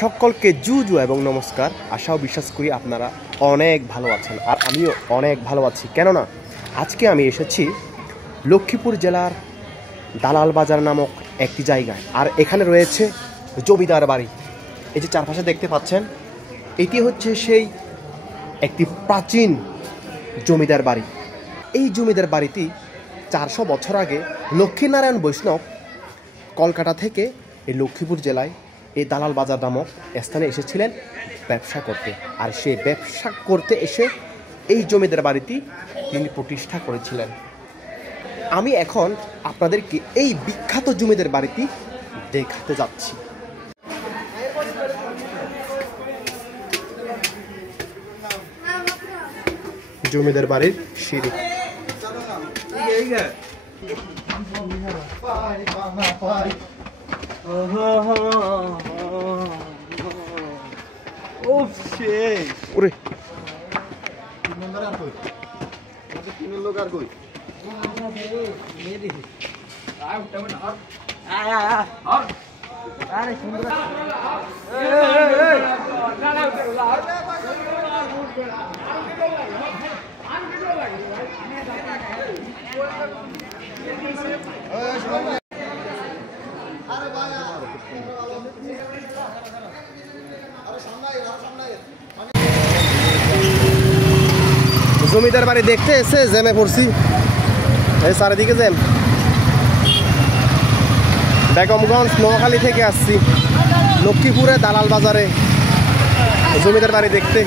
সকলকে জুজু এবং নমস্কার। আশা ও বিশ্বাস করি আপনারা অনেক ভালো আছেন, আর আমিও অনেক ভালো আছি। কেননা আজকে আমি এসেছি লক্ষ্মীপুর জেলার দালাল বাজার নামক একটি জায়গায়, আর এখানে রয়েছে জমিদার বাড়ি। এই যে চারপাশে দেখতে পাচ্ছেন, এটি হচ্ছে সেই একটি প্রাচীন জমিদার বাড়ি। এই জমিদার বাড়িটি 400 বছর আগে লক্ষ্মীনারায়ণ বৈষ্ণব কলকাতা থেকে এই লক্ষ্মীপুর জেলায় এই দালাল বাজার নামক স্থানে এসেছিলেন ব্যবসা করতে, আর সেই ব্যবসা করতে এসে এই জমিদার বাড়িটি তিনি প্রতিষ্ঠা করেছিলেন। আমি এখন আপনাদেরকে এই বিখ্যাত জমিদার বাড়িটি দেখাতে যাচ্ছি। জমিদার বাড়ির সিঁড়ি। ওরে জমিদার বাড়ি দেখতে এসে জ্যামে পড়ছি, এই চারিদিকে জ্যাম। বেগমগঞ্জ নোয়াখালী থেকে আসছি লক্ষ্মীপুরে দালাল বাজারে জমিদার বাড়ি দেখতে।